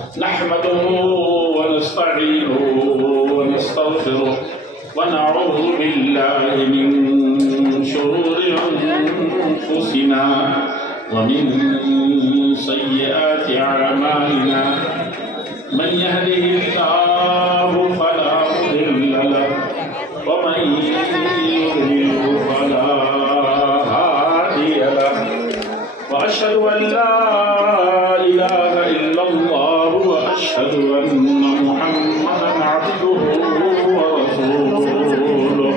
نحمده ونستعينه ونستغفره ونعوذ بالله من شرور أنفسنا ومن سيئات أعمالنا من يهده الله فلا مضل له ومن يضلل فلا هادي له وأشهد أن لا إله إلا الله وأشهد أن محمدا عبده ورسوله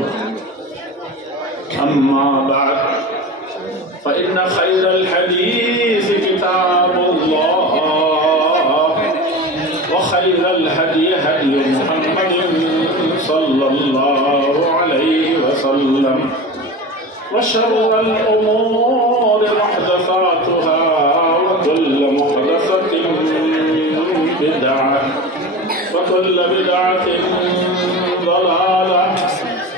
أما بعد فإن خير الحديث كتاب الله وخير الهدي هدي محمد صلى الله عليه وسلم وشر الأمور محدثاتها وكل محدثة بدعة وكل بدعة ضلالة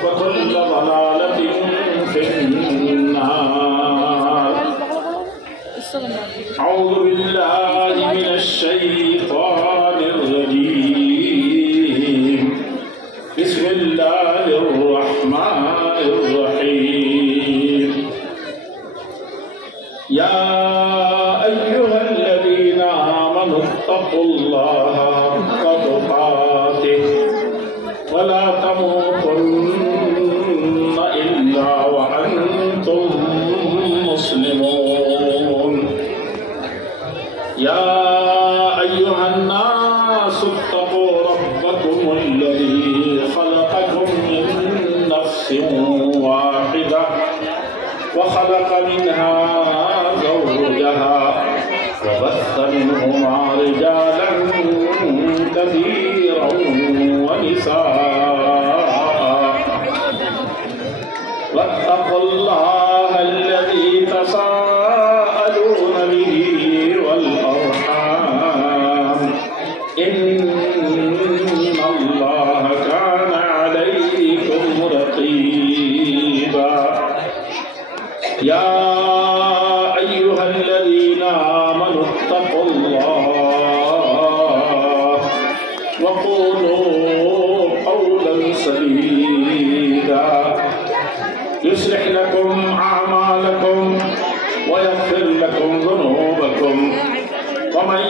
وكل ضلالة في النار. أعوذ بالله من الشيطان الرجيم. بسم الله الرحمن الرحيم. يا أيها الذين آمنوا اتقوا الله حق تقاته ولا تموتن إلا وأنتم مسلمون. يا أيها الناس اتقوا ربكم الذي خلقكم من نفس واحدة وخلق منها زوجها وبث منهما رجالا كثيرا ونساء واتقوا الله الذي تساءلون به والأرحام إن الله كان عليكم رقيبا. يا أيها الذين آمنوا اتقوا الله وقولوا قولا سديدا يصلح لكم أعمالكم ويغفر لكم ذنوبكم ومن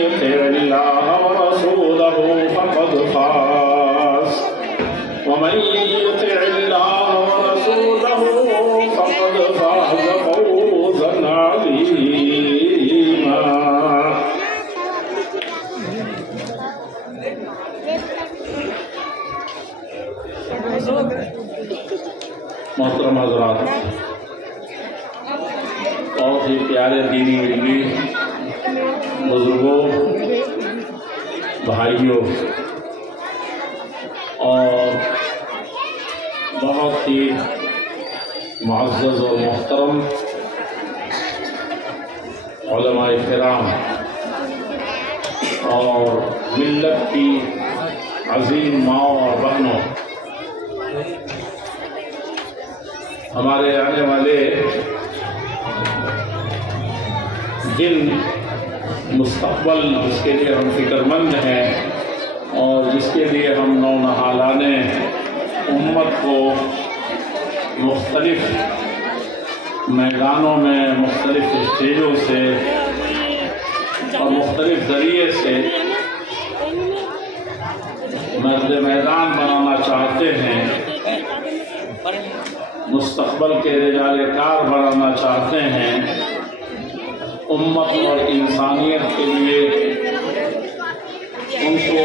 يطع الله ورسوله فقد فاز ومن يطع الله ورسوله فقد فاز فوزا عظيما. محترم حضرات، بہت ہی پیارے دینی علمی بزرگوں، بھائیوں اور بہت ہی معزز اور محترم علماء کرام اور ملت کی عظیم ماؤں اور بہنوں، ہمارے آنے والے دن مستقبل جس کے لیے ہم فکر مند ہیں اور جس کے لیے ہم نونہالانے امت کو مختلف میدانوں میں مختلف اسٹیجوں سے اور مختلف ذریعے سے مرد میدان بنانا چاہتے ہیں، مستقبل کے رجال کار بنانا چاہتے ہیں، امت اور انسانیت کے لیے ان کو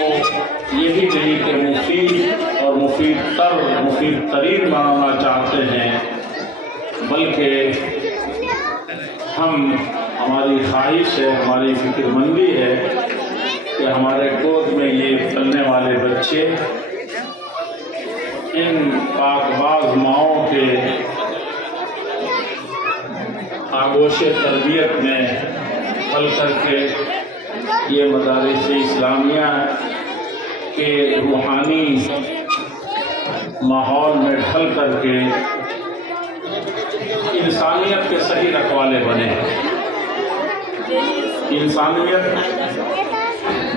یہی نہیں کہ مفید اور مفید ترین بنانا چاہتے ہیں، بلکہ ہماری خواہش ہے، ہماری فکر مندی ہے کہ ہمارے گود میں یہ پلنے والے بچے ان پاک باز ماؤں کے آغوش تربیت میں پل کر کے یہ مدارس اسلامیہ کے روحانی ماحول میں ڈھل کر کے انسانیت کے صحیح رکھوالے بنے، انسانیت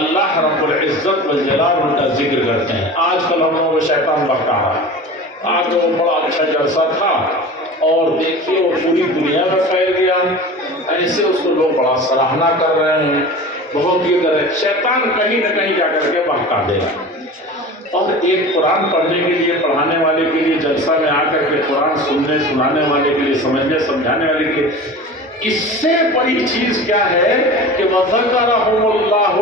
اللہ رب العزت والجلال کا ذکر کرتے ہیں۔ آج کل ہم لوگوں کو شیطان بہکا رہا ہے۔ آج وہ بڑا اچھا جلسہ تھا اور دیکھیے وہ پوری دنیا میں پھیل گیا، ایسے اس کو لوگ بڑا سراہنا کر رہے ہیں، بہت یہ کر رہے ہیں۔ شیطان کہیں نہ کہیں جا کر کے بہکا دے رہا ہے۔ اور ایک قرآن پڑھنے کے لیے، پڑھانے والے کے لیے، جلسہ میں آ کر کے قرآن سننے سنانے والے کے لیے، سمجھنے سمجھانے والے کے لیے اس سے بڑی چیز کیا ہے کہ وَذَكَرَهُمُ اللَّهُ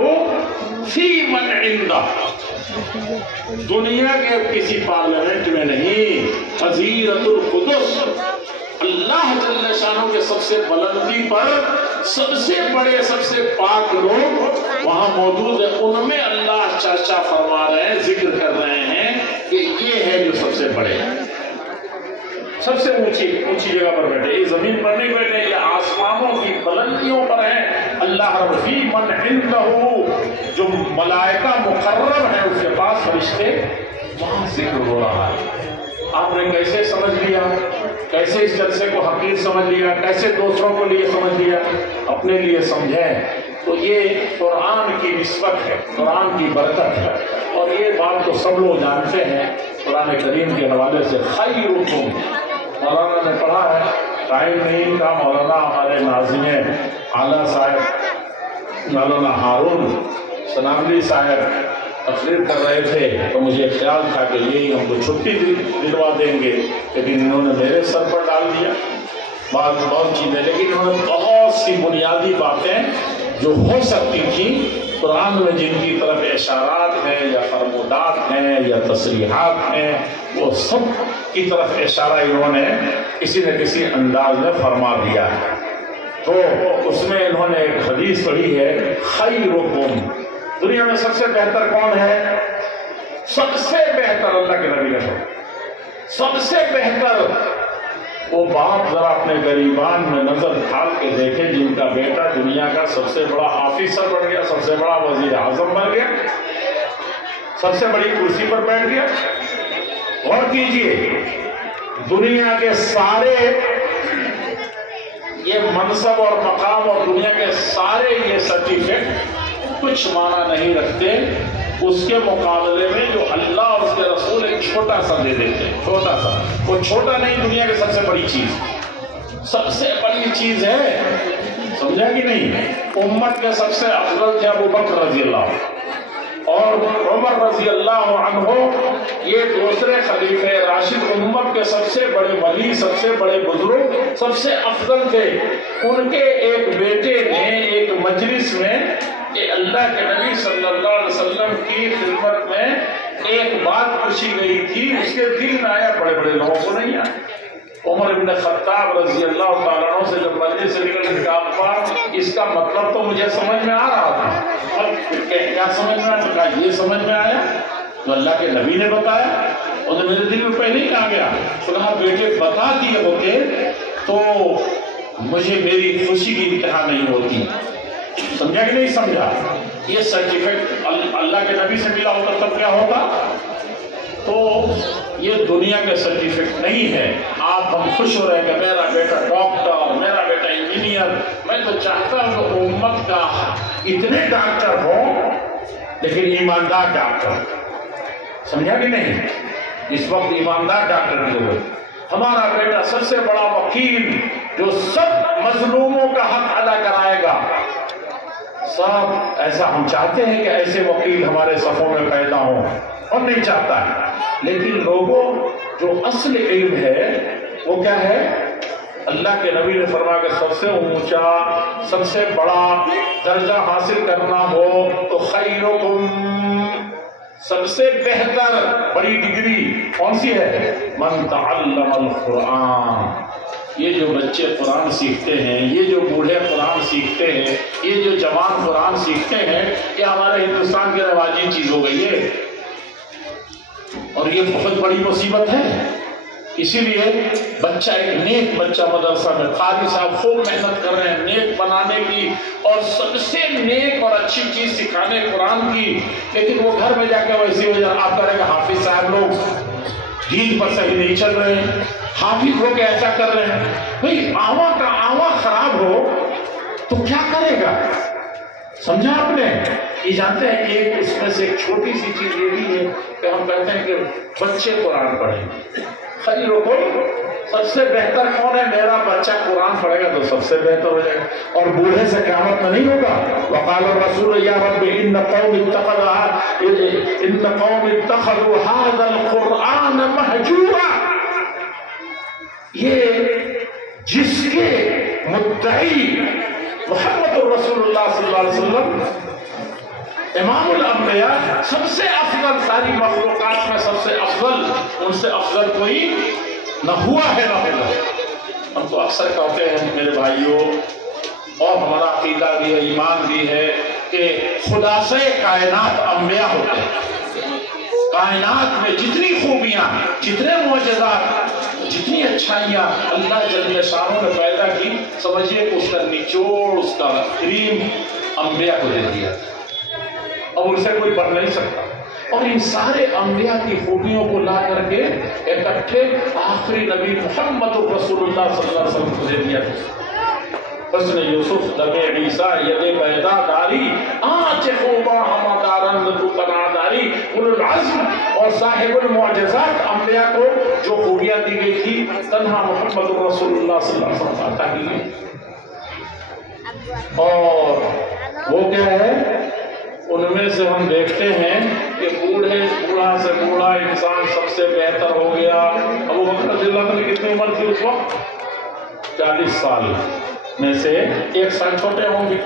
فِي مَنْ عِنْدَهُ، دنیا کے کسی پارلیمنٹ میں نہیں، حضیرت القدس، اللہ جل شانہ کے سب سے بلندی پر سب سے بڑے، سب سے پاک لوگ وہاں موجود ہیں، ان میں اللہ چرچا فرما رہے ہیں، ذکر کر رہے ہیں کہ یہ ہے جو سب سے بڑے ہیں، سب سے اونچی جگہ پر بیٹھے، یہ زمین پر نہیں بیٹھے، یہ آسمانوں کی بلندیوں پر ہیں۔ اللہ رب فی من عندہ، جو ملائکہ مقرب ہیں اس کے پاس، فرشتے، وہاں ذکر ہو رہا ہے۔ آپ نے کیسے سمجھ لیا؟ کیسے اس جلسے کو حقیر سمجھ لیا؟ کیسے دوسروں کو لیے سمجھ لیا؟ اپنے لیے سمجھیں تو یہ قرآن کی نسبت ہے، قرآن کی برکت ہے، اور یہ بات تو سب لوگ جانتے ہیں قرآن کریم کے حوالے سے۔ خیرکم، مولانا نے پڑھا ہے، ٹائم نہیں تھا، مولانا ہمارے ناظم اعلیٰ صاحب مولانا ہارون سنابلی صاحب تقریر کر رہے تھے تو مجھے خیال تھا کہ یہی ہم کو چھٹی دلوا دیں گے، لیکن انہوں نے میرے سر پر ڈال دیا بہت چیزیں، لیکن انہوں نے بہت سی بنیادی باتیں جو ہو سکتی تھیں قرآن میں، جن کی طرف اشارات ہیں یا فرمودات ہیں یا تصریحات ہیں، وہ سب کی طرف اشارہ انہوں نے کسی نہ کسی انداز میں فرما دیا ہے۔ تو اس میں انہوں نے ایک حدیث پڑھی ہے، خیرکم، دنیا میں سب سے بہتر کون ہے؟ سب سے بہتر اللہ کے نبی نے فرمایا، سب سے بہتر وہ باپ ذرا اپنے غریبان میں نظر ڈال کے دیکھے جن کا بیٹا دنیا کا سب سے بڑا آفیسر بن گیا، سب سے بڑا وزیر اعظم بن گیا، سب سے بڑی کرسی پر بیٹھ گیا۔ غور کیجئے، دنیا کے سارے یہ منصب اور مقام اور دنیا کے سارے یہ سرٹیفکیٹ کچھ معنی نہیں رکھتے اس کے مقابلے میں جو اللہ اور اس کے رسول ایک چھوٹا سا دے دیتے ہیں، چھوٹا سا، وہ چھوٹا نہیں، دنیا کی سب سے بڑی چیز، سب سے بڑی چیز ہے، سمجھا کہ نہیں؟ امت کے سب سے افضل تھے ابو بکر رضی اللہ اور عمر رضی اللہ عنہ، یہ دوسرے خلیفہ راشد، امت کے سب سے بڑے ولی، سب سے بڑے بزرگ، سب سے افضل تھے۔ ان کے ایک بیٹے نے ایک مجلس میں اللہ کے نبی صلی اللہ علیہ وسلم کی خدمت میں ایک بات پوچھی گئی تھی، اس کے دل میں آیا، بڑے بڑے لوگوں کو نہیں آیا۔ عمر بن خطاب رضی اللہ تعالیٰ عنہ سے جب مجلس سے نکل کے کہا، اس کا مطلب تو مجھے سمجھ میں آ رہا تھا، اور کیا سمجھ میں آیا؟ یہ سمجھ میں آیا تو اللہ کے نبی نے بتایا، اور میرے دل میں پہلے ہی کہا گیا، تو کہا بیٹے بتا دیے ہوتے تو مجھے میری خوشی کی انتہا نہیں ہوتی۔ سمجھا کہ نہیں سمجھا؟ یہ سرٹیفکیٹ اللہ کے نبی سے ملا ہوتا تب کیا ہوگا؟ تو یہ دنیا کے سرٹیفکیٹ نہیں ہے۔ آپ ہم خوش ہو رہے ہیں کہ میرا بیٹا ڈاکٹر، میرا بیٹا انجینئر، میں تو چاہتا ہوں کہ امت کا اتنے ڈاکٹر ہوں لیکن ایماندار ڈاکٹر، سمجھا کہ نہیں؟ اس وقت ایماندار ڈاکٹر کی ضرورت۔ ہمارا بیٹا سب سے بڑا وکیل جو سب مظلوموں کا حق ادا کرائے گا، سب ایسا ہم چاہتے ہیں کہ ایسے وکیل ہمارے صفوں میں پیدا ہوں، اور نہیں چاہتا ہے، لیکن لوگوں جو اصل علم ہے وہ کیا ہے؟ اللہ کے نبی نے فرمایا کہ سب سے اونچا، سب سے بڑا درجہ حاصل کرنا ہو تو خیرکم، سب سے بہتر بڑی ڈگری کون سی ہے؟ من تعلم القرآن، یہ جو بچے قرآن سیکھتے ہیں، یہ جو بوڑھے قرآن سیکھتے ہیں، یہ جو جوان قرآن سیکھتے ہیں، یہ ہمارے ہندوستان کی رواجی چیز ہو گئی ہے، اور یہ بہت بڑی مصیبت ہے۔ اسی لیے بچہ ایک نیک بچہ مدرسہ میں، قاری صاحب خوب محنت کر رہے ہیں نیک بنانے کی اور سب سے نیک اور اچھی چیز سکھانے قرآن کی، لیکن وہ گھر میں جا کے ویسی وجہ آپ کریں گے حافظ صاحب لوگ دین پر صحیح نہیں چل رہے ہیں، حافظ ہو کے ایسا کر رہے ہیں۔ بھئی آواں کا آواں خراب ہو تو کیا کرے گا؟ سمجھا آپ نے؟ یہ جانتے ہیں ایک اس میں سے ایک چھوٹی سی چیز یہ بھی ہے کہ ہم کہتے ہیں کہ بچے قرآن پڑھیں، خیرکم، سب سے بہتر کون ہے؟ میرا بچہ قرآن پڑھے گا تو سب سے بہتر ہو جائے گا، اور بوڑھے سے قیامت میں نہیں ہوگا۔ وقال الرسول یا رب ان قوم اتخذوا هذا القرآن مہجورا، یہ جس کے مدعی محمد الرسول اللہ صلی اللہ علیہ وسلم امام الانبیاء، سب سے افضل ساری مخلوقات میں سب سے افضل، ان سے افضل کوئی نہ ہوا ہے نہ ہوگا۔ ہم تو اکثر کہتے ہیں میرے بھائیوں، اور ہمارا عقیدہ بھی ہے، ایمان بھی ہے کہ خدا سے کائنات انبیاء ہوتے ہیں۔ کائنات میں جتنی خوبیاں، جتنے معجزات، جتنی اچھائیاں اللہ جل شانہ نے پیدا کی، سمجھیے کہ اس کا نچوڑ، اس کا کریم انبیاء کو دے دیا، اب ان سے کوئی بڑھ نہیں سکتا۔ اور ان سارے انبیاء کی خوبیوں کو لا کر کے اکٹھے آخری نبی محمد رسول اللہ صلی اللہ علیہ وسلم کو دے دیا۔ حسن یوسف دم عیسیٰ ید پیدا داری، آنچ خوبا ہما دارند تو تنا داری، اولو العزم اور صاحب المعجزات انبیاء کو جو خوبیاں دی گئی تھی تنہا محمد رسول اللہ صلی اللہ علیہ وسلم عطا کی گئی۔ اور وہ کیا ہے؟ ان میں سے ہم دیکھتے ہیں کہ بوڑھا سے بوڑھا انسان سب سے بہتر ہو گیا۔ ابو بکر رضی اللہ عنہ کی کتنی عمر تھی اس وقت؟ 40 سال میں سے 1 سال چھوٹے ہوں گے،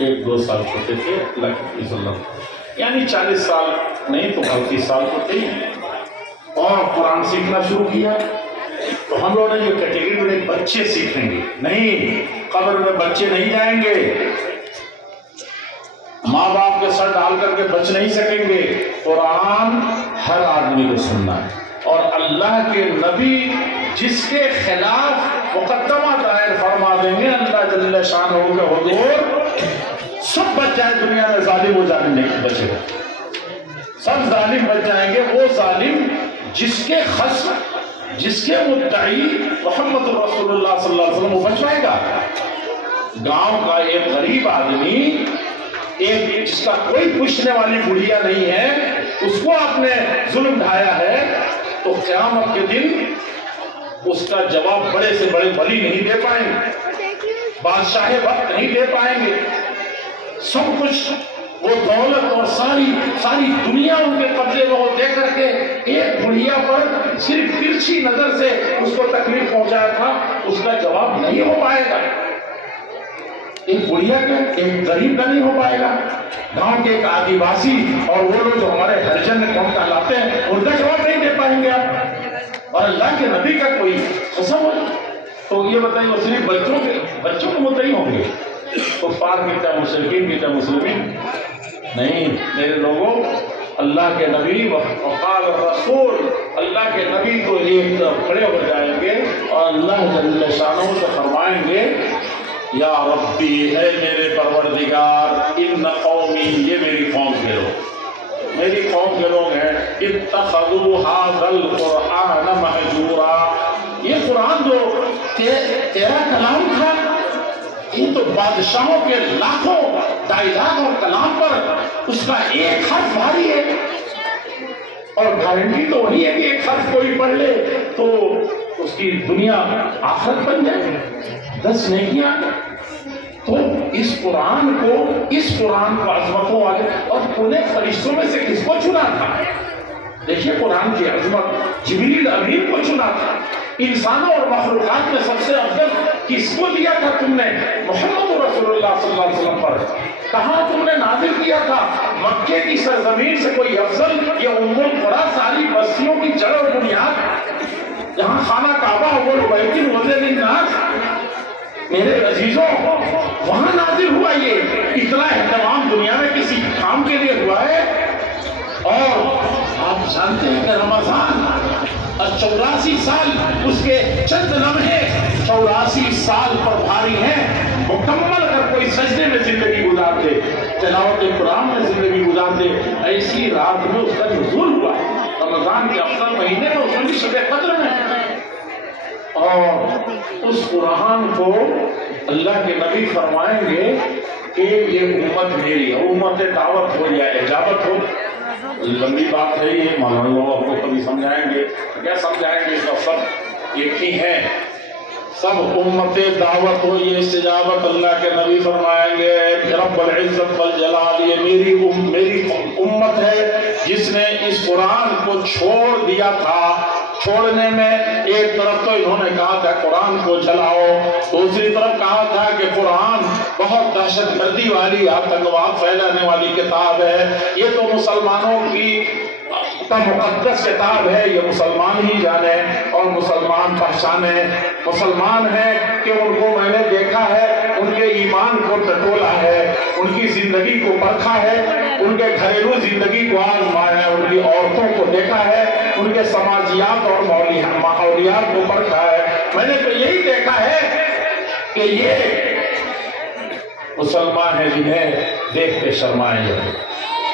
1-2 سال چھوٹے تھے اللہ کے صلی اللہ، یعنی 40 سال نہیں تو 35 سال چھوٹے ہی، اور قرآن سیکھنا شروع کیا۔ تو ہم لوگوں نے جو کیٹیگری میں بچے سیکھیں گے نہیں، قبر میں بچے نہیں جائیں گے، ماں باپ کے سر ڈال کر کے بچ نہیں سکیں گے۔ قرآن ہر آدمی کو سننا ہے، اور اللہ کے نبی جس کے خلاف مقدمہ دائر فرما دیں گے اللہ جل شانہ کے حضور، سب بچ جائے، دنیا میں ظالم و ظالم نہیں بچے گا، سب ظالم بچ جائیں گے۔ وہ ظالم جس کے خصم، جس کے مدعی محمد رسول اللہ صلی اللہ علیہ وسلم، وہ بچ پائے گا۔ گاؤں کا ایک غریب آدمی، ایک جس کا کوئی پوچھنے والی بڑھیا نہیں ہے، اس کو آپ نے ظلم ڈھایا ہے، تو قیامت کے دن اس کا جواب بڑے سے بڑے ولی نہیں دے پائیں گے، بادشاہ وقت نہیں دے پائیں گے، سب کچھ وہ دولت اور ساری دنیا ان کے قبضے میں دے کر کے ایک بڑھیا پر صرف ترچھی نظر سے اس کو تکلیف پہنچایا تھا، اس کا جواب نہیں ہو پائے گا۔ ایک بڑھیا کا، ایک غریب کا نہیں ہو پائے گا، گاؤں کے ایک آدیواسی اور وہ لوگ جو ہمارے ہریجن قوم کہلاتے ہیں ان کا جواب نہیں دے پائیں گے آپ، اور اللہ کے نبی کا کوئی قسم ہو تو یہ بتائیے وہ صرف بچوں کے مدعی ہوں گے، کفار کی کیا مشرکین کی کیا مسلمین؟ نہیں میرے لوگوں، اللہ کے نبی وقال الرسول، اللہ کے نبی کو ایک طرف کھڑے ہو جائیں گے اور اللہ جل شانہ سے فرمائیں گے یا ربی، اے میرے پروردگار، ان قومی، یہ میری قوم کے لوگ، میری قوم کے لوگ ہیں، اتخذوا ھذا القرآن مہجورا، یہ قرآن جو تیرا کلام تھا، یہ تو بادشاہوں کے لاکھوں تعداد اور کلام پر اس کا ایک حرف بھاری ہے، اور گارنٹی تو وہی ہے کہ ایک حرف کوئی پڑھ لے تو اس کی دنیا آخرت بن جائے، 10 نیکیاں۔ تو اس قرآن کو عظمتوں والے، اور انہیں فرشتوں میں سے کس کو چنا تھا؟ دیکھیے قرآن کی عظمت، جبریل امین کو چنا تھا، انسانوں اور مخلوقات میں سب سے افضل کس کو دیا تھا تم نے؟ محمد رسول اللہ صلی اللہ علیہ وسلم پر۔ کہاں تم نے نازل کیا تھا؟ مکے کی سرزمین سے کوئی افضل؟ یہ ام القریٰ ساری بستیوں کی جڑ اور بنیاد، جہاں خانہ کعبہ ہو، بیت الوزیر الناس، میرے عزیزوں وہاں نازل ہوا۔ یہ اتنا اہتمام دنیا میں کسی کام کے لیے ہوا ہے؟ اور آپ جانتے ہیں کہ رمضان 84 سال، اس کے چند لمحے 84 سال پر بھاری ہیں، مکمل اگر کوئی سجدے میں زندگی گزار دے، تلاوت قرآن میں زندگی گزار دے، ایسی رات میں اس کا نزول ہوا رمضان کے افضل مہینے میں، اس میں بھی شب قدر میں، اور اس قرآن کو اللہ کے نبی فرمائیں گے کہ یہ امت میری ہے، امت دعوت ہو یا اجابت ہو، لمبی بات ہے یہ، مولانا لوگ آپ کو کبھی سمجھائیں گے، کیا سمجھائیں گے، سب ایک ہی ہیں، سب امت دعوت ہو یہ استجابت۔ اللہ کے نبی فرمائیں گے رب العزت والجلال یہ میری امت ہے جس نے اس قرآن کو چھوڑ دیا تھا۔ چھوڑنے میں ایک طرف تو انہوں نے کہا تھا قرآن کو جلاؤ، دوسری طرف کہا تھا کہ قرآن بہت دہشت گردی والی آتنکواد پھیلانے والی کتاب ہے، یہ تو مسلمانوں کی کا مقدس کتاب ہے، یہ مسلمان ہی جانے اور مسلمان پہچانے۔ مسلمان ہیں کہ ان کو میں نے دیکھا ہے، ان کے ایمان کو ٹٹولا ہے، ان کی زندگی کو پرکھا ہے، ان کے گھریلو زندگی کو آزمایا ہے، ان کی عورتوں کو دیکھا ہے، ان کے سماجیات اور ماحولیات کو پرکھا ہے۔ میں نے تو یہی دیکھا ہے کہ یہ مسلمان ہیں جنہیں دیکھ کے شرمائیں گے۔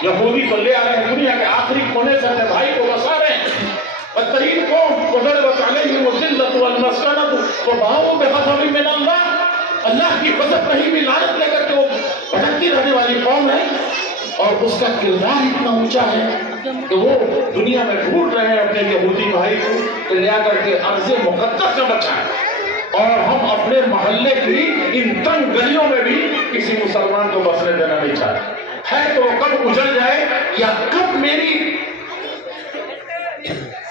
یہودی تو لے آ رہے ہیں دنیا کے آخری کونے سے اپنے بھائی کو بسا رہے ہیں، بدترین قوم وضربت علیہم الذلۃ والمسکنۃ وباءوا بغضب من اللہ کی غضب نہیں بھی لعنت لے کر کے وہ بھٹکتی رہنے والی قوم ہے، اور اس کا کردار اتنا اونچا ہے کہ وہ دنیا میں ڈھونڈ رہے ہیں اپنے یہودی بھائی کو کہ لے آ کر کے ارض مقدس سے بچائیں، اور ہم اپنے محلے کی ان تنگ گلیوں میں بھی کسی مسلمان کو بسنے دینا نہیں چاہتے ہے، تو وہ کب اجڑ جائے یا کب میری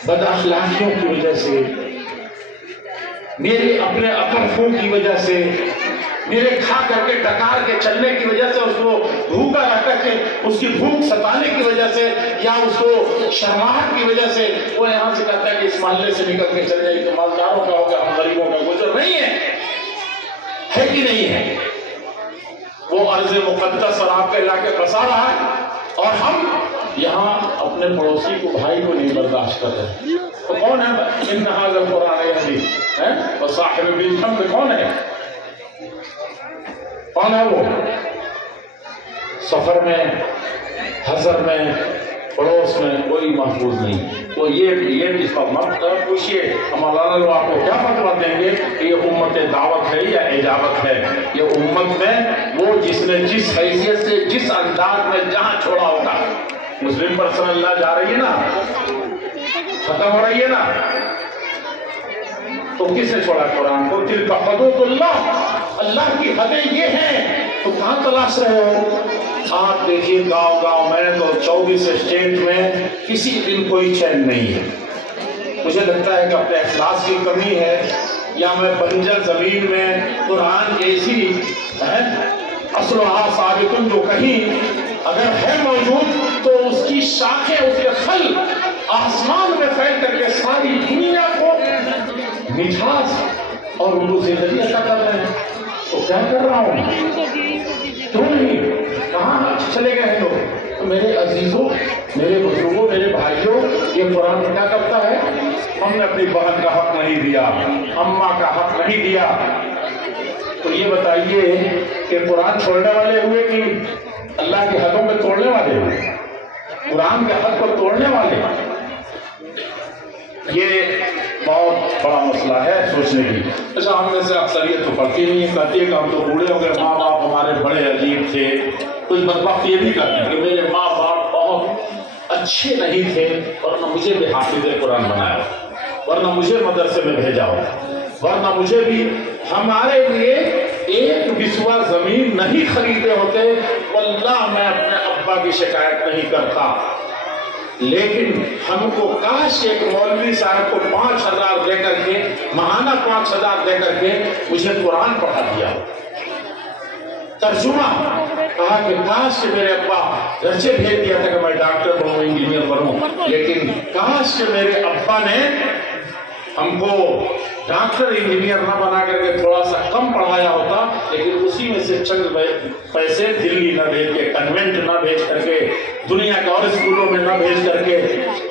بد اخلاقیوں کی وجہ سے، میرے اپنے اپرفوں کی وجہ سے، میرے کھا کر کے ڈکار کے چلنے کی وجہ سے، اس کو بھوکا رکھ کر کے اس کی بھوک ستانے کی وجہ سے، یا اس کو شرماہٹ کی وجہ سے وہ یہاں سے کہتا ہے کہ اس محلے سے نکل کے چل جائے کہ مالداروں کا ہوگا ہم غریبوں کا گزر نہیں ہے کہ نہیں ہے؟ وہ ارض مقدس اور آپ کے علاقے بسا رہا ہے اور ہم یہاں اپنے پڑوسی کو بھائی کو نہیں برداشت کر رہے۔ تو کون ہے ان ھذا القرآن یہدی ہے وصاحب بالجنب؟ کون ہے؟ کون ہے وہ؟ سفر میں، حضر میں، پڑوس میں کوئی محفوظ نہیں۔ تو یہ اس کا مت پوچھئے مولانا لوگ آپ کو کیا فتویٰ دیں گے کہ یہ امت دعوت ہے یا اجابت ہے؟ یہ امت میں وہ جس نے جس حیثیت سے جس انداز میں جہاں چھوڑا ہوگا، مسلم پرسن اللہ جا رہی ہے نا، ختم ہو رہی ہے نا، تو کس نے چھوڑا قرآن کو؟ تلک حدود اللہ کی حدیں یہ ہیں، تو کہاں تلاش رہے ہو؟ آپ دیکھیے گاؤں گاؤں میں تو 24 اسٹیٹ میں کسی دن کوئی چین نہیں ہے۔ مجھے لگتا ہے کہ اپنے اخلاص کی کمی ہے، یا میں بنجر زمین میں قرآن جیسی اصلها ثابت جو کہیں اگر ہے موجود تو اس کی شاخیں، اس کے پھل آسمان میں پھیل کر کے ساری دنیا کو مٹھاس اور اردو زندگی عطا کر رہے ہیں، تو کیا کر رہا ہوں؟ کیوں نہیں؟ کہاں چلے گئے ہیں لوگ؟ تو میرے عزیزوں، میرے بزرگوں، میرے بھائیوں، یہ قرآن کیا کرتا ہے؟ ہم نے اپنی بہن کا حق نہیں دیا، اماں کا حق نہیں دیا، تو یہ بتائیے کہ قرآن چھوڑنے والے ہوئے کہ اللہ کے حقوں میں توڑنے والے ہوئے؟ قرآن کے حق کو توڑنے والے۔ یہ بہت بڑا مسئلہ ہے سوچنے کی۔ اچھا، ہم میں سے اکثریت تو پڑھتی نہیں ہے، کہتی ہے کہ ہم تو بوڑھے ہو گئے، ماں باپ ہمارے بڑے عجیب تھے۔ کچھ بدبخت یہ بھی کہتے ہیں کہ میرے ماں باپ بہت اچھے نہیں تھے، ورنہ مجھے بھی حافظ قرآن بنایا، ورنہ مجھے مدرسے میں بھیجا ہو، ورنہ مجھے بھی ہمارے لیے ایک بسوا زمین نہیں خریدے ہوتے، واللہ میں اپنے ابا کی شکایت نہیں کرتا۔ لیکن ہم کو کاش ایک مولوی صاحب کو 5,000 دے کر کے، ماہانہ 5,000 دے کر کے مجھے قرآن پڑھا دیا۔ ترجمہ کہا کہ کاش کہ میرے ابا گھرچے بھیج دیا تھا کہ میں ڈاکٹر بنوں، انجینئر بنوں، لیکن کاش کہ میرے ابا نے ہم کو ڈاکٹر انجینئر نہ بنا کر کے تھوڑا سا کم پڑھایا ہوتا، لیکن اسی میں سے چند پیسے دلی نہ بھیج کے، کنوینٹ نہ بھیج کر کے، دنیا کے اور اسکولوں میں نہ بھیج کر کے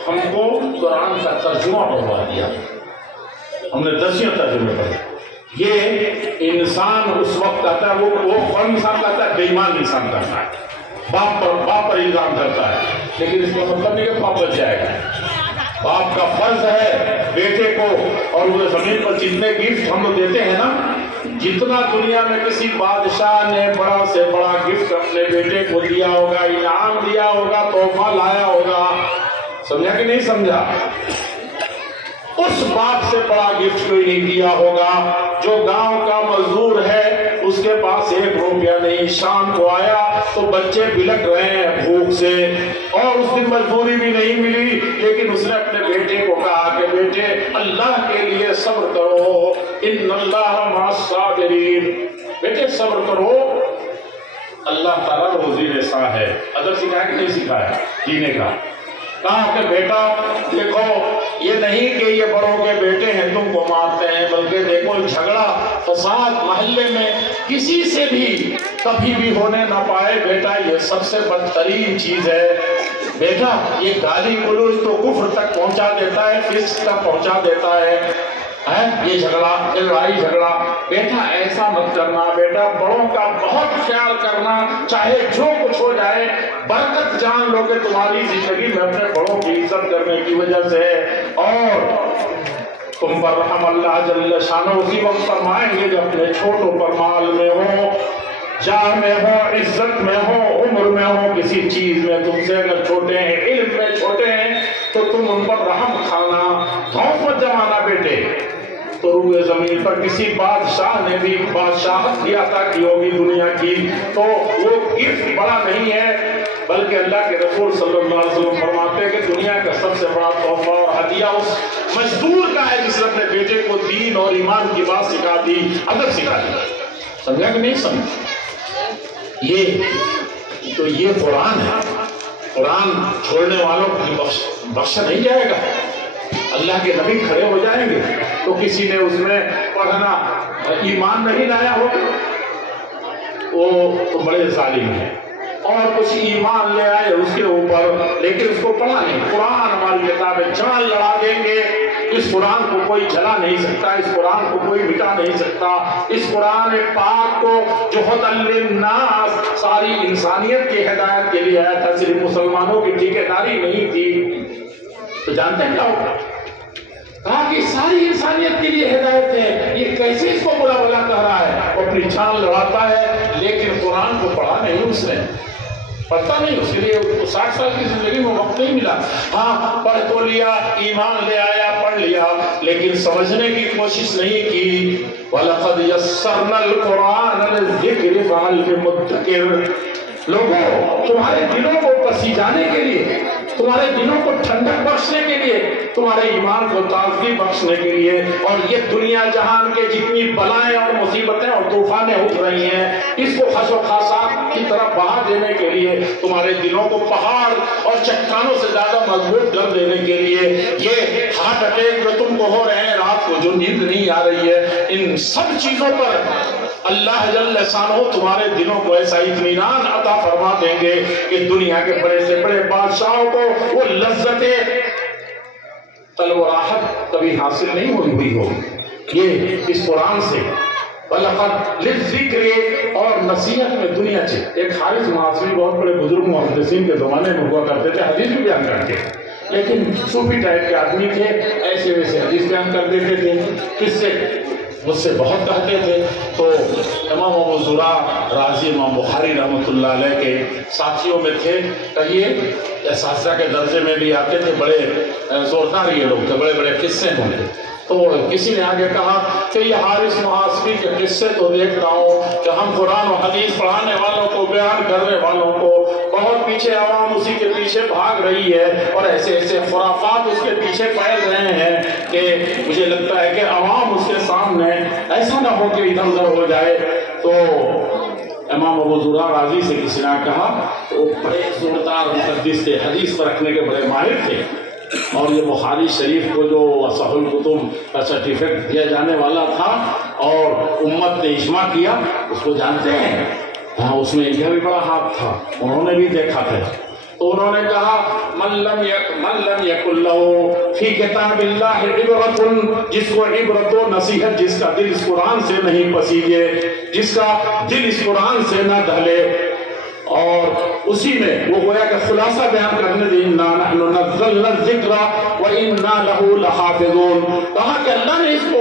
ہم کو قرآن کا ترجمہ پڑھوا دیا۔ ہم نے 10 ترجمے پڑھے۔ یہ انسان اس وقت کہتا ہے، وہ کون انسان کہتا ہے؟ بے ایمان انسان کہتا ہے، باپ پر الزام کرتا ہے، لیکن اس کا مطلب نہیں کہ باپ بچ جائے گا۔ باپ کا فرض ہے بیٹے کو، اور وہ زمین پر جتنے گفٹ ہم لوگ دیتے ہیں نا، جتنا دنیا میں کسی بادشاہ نے بڑا سے بڑا گفٹ اپنے بیٹے کو دیا ہوگا، انعام دیا ہوگا، تحفہ لایا ہوگا، سمجھا کہ نہیں سمجھا؟ اس باپ سے بڑا گفٹ کوئی نہیں دیا ہوگا۔ جو گاؤں کا مزدور ہے اس کے پاس 1 روپیہ نہیں، شام کو آیا تو بچے بلک رہے ہیں بھوک سے، اور اس دن مزدوری بھی نہیں ملی، لیکن اس نے اپنے بیٹے کو کہا کہ بیٹے اللہ کے لیے صبر کرو، ان اللہ مع الصابرین، بیٹے صبر کرو، اللہ تعالیٰ روزی رساں ہے۔ ادب سکھایا کہ نہیں سکھایا جینے کا؟ کہا کہ بیٹا دیکھو یہ نہیں کہ یہ بڑوں کے بیٹے ہیں تم کو مارتے ہیں، بلکہ دیکھو جھگڑا فساد محلے میں کسی سے بھی کبھی بھی ہونے نہ پائے، بیٹا یہ سب سے بدترین چیز ہے۔ بیٹا یہ گالی گلوچ تو کفر تک پہنچا دیتا ہے، فسق تک پہنچا دیتا ہے، یہ جھگڑا لڑائی جھگڑا، بیٹا ایسا مت کرنا، بیٹا بڑوں کا بہت خیال کرنا، چاہے جو کچھ ہو جائے، برکت جان لو کہ تمہاری زندگی میں اپنے بڑوں کی عزت کرنے کی وجہ سے، اور تم پر رحم اللہ جل شانہ اسی وقت فرمائیں گے جب اپنے چھوٹوں پر مال میں ہو، جاہ میں ہو، عزت میں ہو، عمر میں ہو، کسی چیز میں تم سے اگر چھوٹے ہیں، علم میں چھوٹے ہیں، تو تم ان پر رحم کھانا، دھوپ مت جمانا بیٹے۔ تو روئے زمین پر کسی بادشاہ نے بھی بادشاہت کی عطا کی ہوگی دنیا کی، تو وہ گفٹ بڑا نہیں ہے، بلکہ اللہ کے رسول صلی اللہ علیہ وسلم فرماتے ہیں کہ دنیا کا سب سے بڑا تحفہ اور ہدیہ اس مزدور کا ہے جس نے اپنے بیٹے کو دین اور ایمان کی بات سکھا دی، ادب سکھا دی۔ سمجھا کہ نہیں سمجھا؟ یہ قرآن ہے، قرآن چھوڑنے والوں کی بخشا نہیں جائے گا۔ اللہ کے نبی کھڑے ہو جائیں گے تو کسی نے اس میں پڑھنا ایمان نہیں لایا ہو، وہ تو بڑے ظالم ہیں، اور کچھ ایمان لے آئے اس کے اوپر لیکن اس کو پڑھا نہیں۔ قرآن ہماری کتاب ہے، جان لڑا دیں گے، اس قرآن کو کوئی جلا نہیں سکتا، اس قرآن کو کوئی مٹا نہیں سکتا، اس قرآن پاک کو جو ہدی للناس ساری انسانیت کی ہدایت کے لیے آیا تھا، صرف مسلمانوں کی ٹھیکیداری نہیں تھی۔ تو جانتے ہیں کیا ہوگا؟ کہا کہ ساری انسانیت کے لیے ہدایت ہے، یہ کیسے اس کو بلا بلا کہہ رہا ہے؟ وہ اپنی جان لڑاتا ہے لیکن قرآن کو پڑھا نہیں، اس نے پڑھتا نہیں، اس کے لیے 60 سال کی زندگی میں وقت نہیں ملا۔ ہاں پڑھ تو لیا، ایمان لے آیا، پڑھ لیا، لیکن سمجھنے کی کوشش نہیں کی۔ وَلَقَدْ يَسَّرْنَا الْقُرْآنَ لِلذِّكْرِ فَهَلْ مِن مُدَّكِرٍ۔ لوگوں تمہارے دلوں کو پسیجانے کے لیے، تمہارے دلوں کو ٹھنڈک بخشنے کے لیے، تمہارے ایمان کو تازگی بخشنے کے لیے، اور یہ دنیا جہان کے جتنی بلائیں اور مصیبتیں اور طوفانیں اٹھ رہی ہیں، اس کو خس و خاسات کی طرف بہا دینے کے لیے، تمہارے دلوں کو پہاڑ اور چٹانوں سے زیادہ مضبوط کر دینے کے لیے، یہ ہارٹ اٹیک جو تم کو ہو رہے ہیں، رات کو جو نیند نہیں آ رہی ہے، ان سب چیزوں پر اللہ جل شانہ تمہارے دلوں کو ایسا اطمینان عطا فرما دیں گے کہ دنیا کے بڑے سے بڑے بادشاہوں کو وہ لذت طلب و راحت کبھی حاصل نہیں ہوئی ہوگی۔ یہ اس قرآن سے وَلَقَدْ لِلذِّكْرِ اور نصیحت میں دنیا سے۔ ایک حارث معاصری بہت بڑے بزرگ محدثین کے زمانے میں ہوا کرتے تھے، حدیث بھی بیان کرتے تھے، لیکن صوفی ٹائپ کے آدمی تھے، ایسے ویسے حدیث بیان کر دیتے تھے، کس سے مجھ سے بہت کہتے تھے۔ تو امام ابو زرع رازی امام بخاری رحمۃ اللہ علیہ کے ساتھیوں میں تھے، کہیے اساتذہ کے درجے میں بھی آتے تھے، بڑے زوردار یہ لوگ تھے، بڑے بڑے قصے ہوں گے۔ تو کسی نے آگے کہا کہ یہ حارث محاسبی کے قصے تو دیکھتا ہوں کہ ہم قرآن و حدیث پڑھانے والوں کو، بیان کرنے والوں کو، بہت پیچھے عوام اسی کے پیچھے بھاگ رہی ہے اور ایسے ایسے خرافات اس کے پیچھے پھیل رہے ہیں کہ مجھے لگتا ہے کہ عوام اس کے سامنے ایسا نہ ہو کہ ادھر ادھر ہو جائے۔ تو امام ابو زرع رازی سے کسی نے کہا، وہ بڑے زوردار محدث تھے، حدیث پر رکھنے کے بڑے ماہر تھے، اور یہ بخاری شریف کو جو اصح الکتب کا سرٹیفکیٹ دیا جانے والا تھا اور امت نے اجماع کیا، اس کو جانتے ہیں، ہاں اس میں ان کا بھی بڑا ہاتھ تھا، انہوں نے بھی دیکھا تھا۔ تو انہوں نے کہا من لم یکن لہ فی کتاب اللہ عبرۃ، جس کو عبرت و نصیحت، جس کا دل اس قرآن سے نہیں پسیجے، جس کا دل اس قرآن سے نہ ڈھلے، اور اسی میں وہ گویا کہ خلاصہ بیان کرنے دیں، اِنَّا نَحْنُ نَزَّلْنَا الذِّكْرَ وَإِنَّا لَهُ لَحَافِظُونَ، کہا کہ اللہ نے اس کو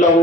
lahu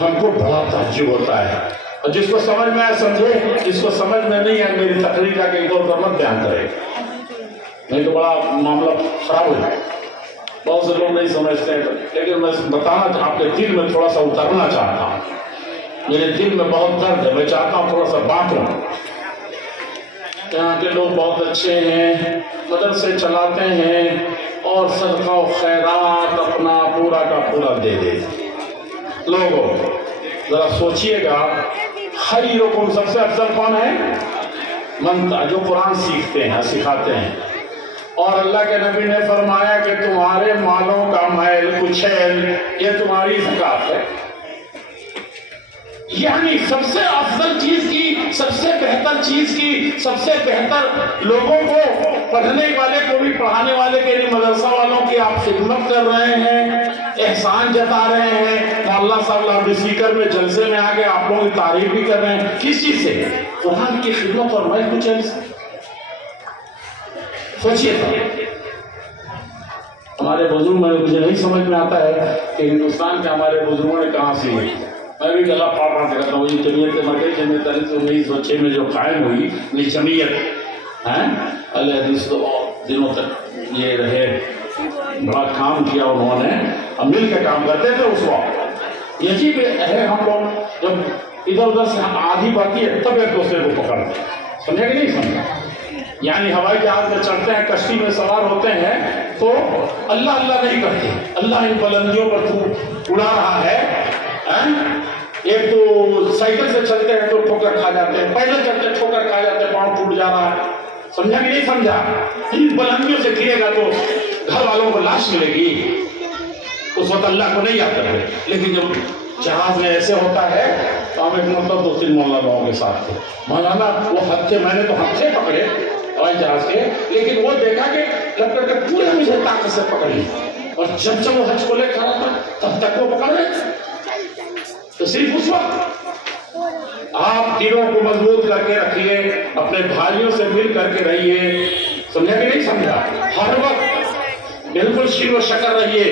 ہم کو بڑا تعجب ہوتا ہے، اور جس کو سمجھ میں آئے سمجھے، جس کو سمجھ میں نہیں ہے میری تقریر کا کہ ادھر ادھر مت بیان کرے، نہیں تو بڑا معاملہ خراب ہو جائے۔ بہت سے لوگ نہیں سمجھتے ہیں، لیکن میں بتانا آپ کے دل میں تھوڑا سا اترنا چاہتا ہوں، میرے دل میں بہت درد ہے، میں چاہتا ہوں تھوڑا سا بانٹوں۔ یہاں کے لوگ بہت اچھے ہیں، مدرسے چلاتے ہیں اور صدقہ و خیرات اپنا پورا کا پورا دے دیتے۔ لوگوں ذرا سوچئے گا، خیرکم سب سے افضل کون ہے؟ جو قرآن سیکھتے ہیں، سکھاتے ہیں۔ اور اللہ کے نبی نے فرمایا کہ تمہارے مالوں کا میل کچیل یہ تمہاری زکات ہے۔ یعنی سب سے افضل چیز کی، سب سے بہتر چیز کی، سب سے بہتر لوگوں کو، پڑھنے والے کو بھی پڑھانے والے کے لیے مدرسہ والوں کی آپ خدمت کر رہے ہیں، احسان جتا رہے ہیں۔ اللہ صاحب لاؤڈ اسپیکر میں جلسے میں آگے آپ لوگوں کی تعریف بھی کر رہے ہیں، کس چیز سے؟ قرآن کی خدمت اور میل کچیل سے۔ سوچئے ہمارے بزرگ میں مجھے نہیں سمجھ میں آتا ہے کہ ہندوستان کے ہمارے بزرگوں نے کہاں سے، میں بھی گلا پاٹ پاٹ کرتا ہوں، یہ جمعیت مرکز جمعیت 1906 میں جو قائم ہوئی، یہ جمعیت اللہ حدیث تو دنوں تک یہ رہے، بڑا کام کیا انہوں نے، ہم مل کے کام کرتے تھے اس وقت۔ یہی ہے ہم لوگ جب ادھر ادھر سے آدھی بڑھتی ہے تب ایک دوسرے کو پکڑتے ہیں، سمجھے کہ نہیں سمجھا؟ یعنی ہوائی جہاز میں چڑھتے ہیں، کشتی میں سوار ہوتے ہیں تو اللہ اللہ نہیں کرتے، اللہ ان بلندیوں پر تو اڑا رہا ہے۔ ایک تو سائیکل سے چلتے ہیں تو ٹھوکر کھا جاتے ہیں، پیدل چلتے ہیں ٹھوکر کھا جاتے ہیں، پاؤں ٹوٹ جا رہا ہے، سمجھا کہ نہیں سمجھا؟ ان بلندیوں سے گرے گا تو گھر والوں کو لاش ملے گی، اس وقت اللہ کو نہیں یاد کرتے۔ لیکن جب جہاز میں ایسے ہوتا ہے تو ہم ایک مرتبہ 2-3 مولانا کے ساتھ تھے، مولانا وہ ہتھے، میں نے تو ہتھے پکڑے ہوائی جہاز کے، لیکن وہ دیکھا کہ لگ کر کے پورے مجھے طاقت سے پکڑی، اور جب جب وہ حج کو لے کھڑا تھا تب تک وہ پکڑ رہے تھے۔ تو صرف اس وقت آپ دلوں کو مضبوط کر کے رکھیے، اپنے بھائیوں سے مل کر کے رہیے، سمجھا کہ نہیں سمجھا؟ ہر وقت بالکل شیر و شکر رہیے،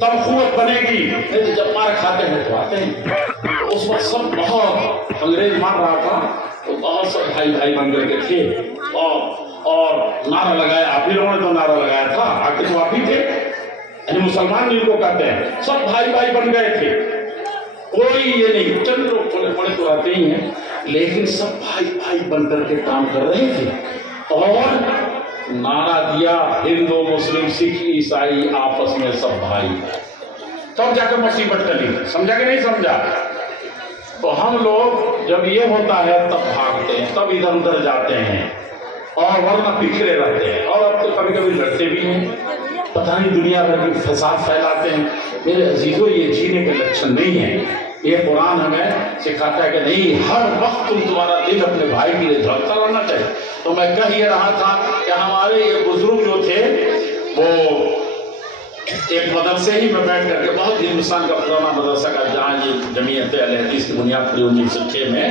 تب قوت بنے گی۔ نہیں جب مار کھاتے ہیں تو آتے ہیں، اس وقت سب بہت انگریز مار رہا تھا تو بہت سب بھائی بھائی بن کر کے تھے، اور نعرہ لگایا، آپ ہی لوگوں نے تو نعرہ لگایا تھا، آخر تو آپ ہی تھے، یعنی مسلمان جن کو کہتے ہیں، سب بھائی بھائی بن گئے تھے، کوئی یہ نہیں، چند لوگ تھوڑے بڑے تو آتے ہی ہیں، لیکن سب بھائی بھائی بن کر کے کام کر رہے تھے، اور نعرہ دیا ہندو مسلم سکھ عیسائی آپس میں سب بھائی، تب جا کے مصیبت ٹلی، سمجھا کہ نہیں سمجھا؟ تو ہم لوگ جب یہ ہوتا ہے تب بھاگتے ہیں، تب ادھر ادھر جاتے ہیں، اور ورنہ بکھرے رہتے ہیں، اور اب تو کبھی کبھی لڑتے بھی ہیں، پتہ نہیں دنیا بھر کی فساد پھیلاتے ہیں۔ میرے عزیزوں یہ جینے کے لچھن نہیں ہے، یہ قرآن ہمیں سکھاتا ہے کہ نہیں، ہر وقت تمہارا دل اپنے بھائی کے لیے دھڑکتا رہنا چاہیے۔ تو میں کہہ یہ رہا تھا کہ ہمارے یہ بزرگ جو تھے وہ ایک مدرسے ہی میں بیٹھ کر کے، بہت ہندوستان کا پرانا مدرسہ کا، جہاں یہ جمعیت اہل حدیث کی بنیاد پڑی 1906 میں،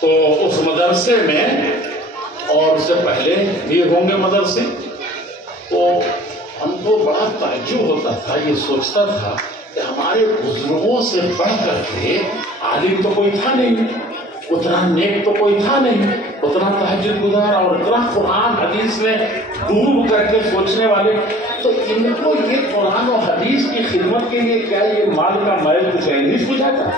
تو اس مدرسے میں، اور اس سے پہلے بھی ہوں گے مدرسے، تو ہم کو بڑا تعجب ہوتا تھا، یہ سوچتا تھا کہ ہمارے بزرگوں سے بڑھ کر کے عالم تو کوئی تھا نہیں، اتنا نیک تو کوئی تھا نہیں، اتنا تہجد گزار اور اتنا قرآن حدیث میں ڈوب کر کے سوچنے والے، تو ان کو یہ قرآن و حدیث کی خدمت کے لیے کیا یہ مال کا میل کچھ نہیں سوچا تھا؟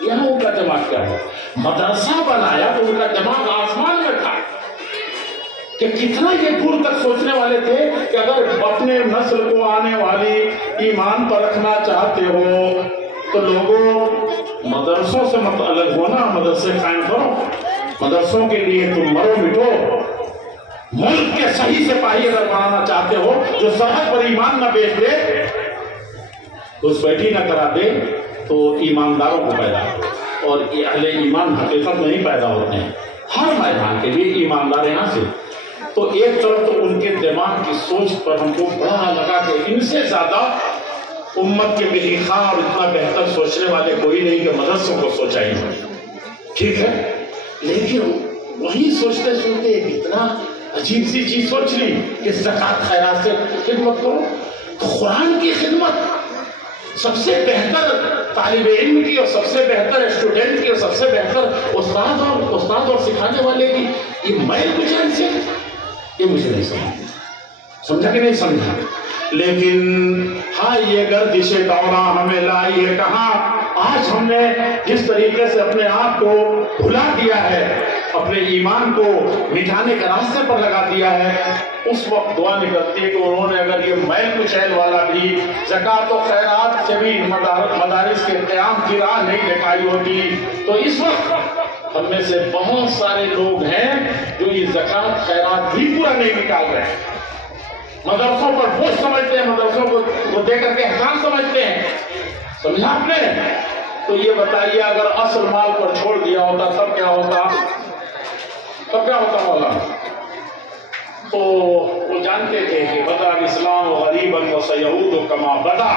یہاں ان کا دماغ کیا ہے؟ مدرسہ بنایا تو ان کا دماغ آسمان میں تھا، کہ کتنا یہ دور تک سوچنے والے تھے کہ اگر اپنے نسل کو آنے والی ایمان پر رکھنا چاہتے ہو تو لوگوں مدرسوں سے مت الگ ہونا، مدرسے قائم کرو، مدرسوں کے لیے تم مرو مٹو، ملک کے صحیح سپاہی اگر بنانا چاہتے ہو جو سرحد پر ایمان نہ بیچ دے، اس بیٹی نہ کرا دے، تو ایمانداروں کو پیدا ہو، اور اہل ایمان حقیقت میں ہی پیدا ہوتے ہیں ہر میدان کے لیے، ایماندار یہاں سے۔ تو ایک طرف تو ان کے دماغ کی سوچ پر ہم کو بڑا لگا کہ ان سے زیادہ امت کے ملی خواہ اور اتنا بہتر سوچنے والے کوئی نہیں کہ مدرسوں کو سوچا ہی نہیں، ٹھیک ہے، لیکن وہی سوچتے سوچتے اتنا عجیب سی چیز سوچ لی کہ زکوٰۃ خیرات سے خدمت کرو، تو قرآن کی خدمت سب سے بہتر طالب علم کی اور سب سے بہتر اسٹوڈنٹ کی اور سب سے بہتر استاد اور سکھانے والے کی یہ میل کچیل سے، یہ مجھے نہیں سمجھا کہ نہیں سمجھا؟ لیکن ہاں یہ گردش دورہ ہمیں لائی ہے کہاں؟ آج ہم نے جس طریقے سے اپنے آپ کو بھلا دیا ہے، اپنے ایمان کو مٹانے کے راستے پر لگا دیا ہے، اس وقت دعا نکلتی ہے کہ انہوں نے اگر یہ میل کچیل والا بھی زکوٰۃ و خیرات سے بھی مدارس کے قیام کی راہ نہیں دکھائی ہوتی، تو اس وقت ہم میں سے بہت سارے لوگ ہیں جو یہ زکوٰۃ خیرات بھی پورا نہیں نکال رہے ہیں، مدرسوں پر بوجھ سمجھتے ہیں، مدرسوں کو دے کر کے احسان سمجھتے ہیں، سمجھا آپ نے؟ تو یہ بتائیے اگر اصل مال پر چھوڑ دیا ہوتا تب کیا ہوتا؟ تب کیا ہوتا مولا؟ تو وہ جانتے تھے کہ بدأ الاسلام غریبا وسیعود کما بدا،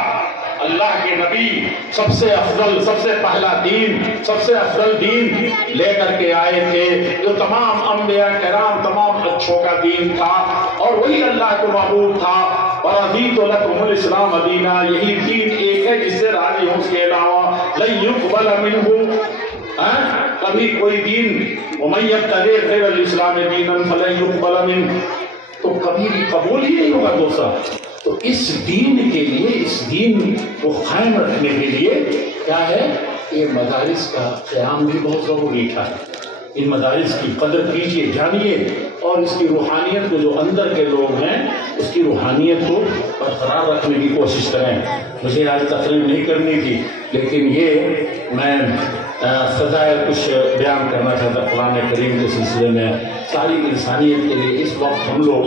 اللہ کے نبی سب سے افضل، سب سے پہلا دین، سب سے افضل دین لے کر کے آئے تھے جو تمام انبیاء کرام، تمام اچھوں کا دین تھا، اور وہی اللہ کو محبوب تھا۔ وَرَضِيتُ لَكُمُ الْإِسْلَامَ دِينًا، یہی دین ایک ہے جس سے راضی ہوں، اس کے علاوہ لَن يُقْبَلَ مِنْهُ، کبھی کوئی دین وَمَن يَبْتَغِي غَيْرَ الْإِسْلَامِ دِينًا فَلَن يُقْبَلَ مِنْهُ، تو کبھی بھی قبول ہی نہیں ہوگا دوسرا۔ تو اس دین کے لیے، اس دین کو قائم رکھنے کے لیے کیا ہے؟ یہ مدارس کا قیام بھی بہت ضروری تھا۔ ان مدارس کی قدر کیجئے، جانیے، اور اس کی روحانیت کو، جو اندر کے لوگ ہیں اس کی روحانیت کو برقرار رکھنے کی کوشش کریں۔ مجھے آج تقریر نہیں کرنی تھی، لیکن یہ میں فضائل کچھ بیان کرنا چاہتا قرآن کریم کے سلسلے میں ساری انسانیت کے لیے۔ اس وقت ہم لوگ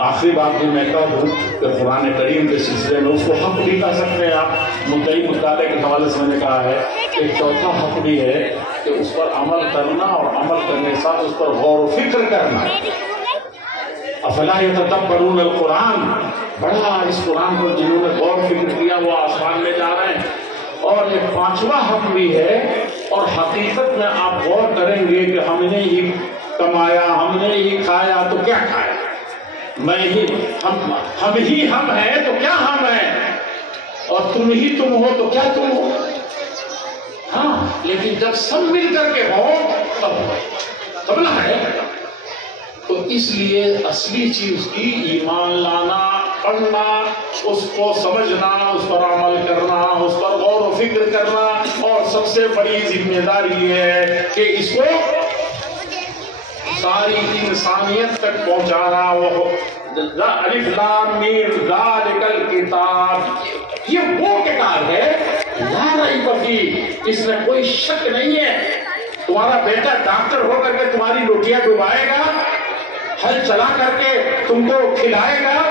آخری بات بھی میں کہہ دوں کہ قرآن کریم کے سلسلے میں اس کو حق بھی کہہ سکتے ہیں آپ، مدعی مطالعے کے حوالے سے میں نے کہا ہے کہ چوتھا حق بھی ہے کہ اس پر عمل کرنا، اور عمل کرنے کے ساتھ اس پر غور و فکر کرنا۔ افلا یتدبرون القرآن، بڑا اس قرآن پر جنہوں نے غور و فکر کیا وہ آسمان میں جا رہے ہیں۔ اور ایک پانچواں حق بھی ہے، اور حقیقت میں آپ غور کریں گے کہ ہم نے ہی کمایا، ہم نے ہی کھایا تو کیا کھایا، ہم ہی ہم ہیں تو کیا ہم ہیں، اور تم ہی تم ہو تو کیا تم ہو۔ ہاں، لیکن جب سب مل کر کے ہو تب نہ ہے۔ تو اس لیے اصلی چیز کی ایمان لانا، پڑھنا، اس کو سمجھنا، اس پر عمل کرنا، اس پر غور و فکر کرنا، اور سب سے بڑی ذمہ داری یہ ہے کہ اس کو ساری انسانیت تک پہنچانا۔ الف لام میم ذالک الکتاب، یہ وہ کتاب ہے لا ریب فیہ، اس میں کوئی شک نہیں ہے۔ تمہارا بیٹا ڈاکٹر ہو کر کے تمہاری روٹیاں ڈبائے گا، ہل چلا کر کے تم کو کھلائے گا،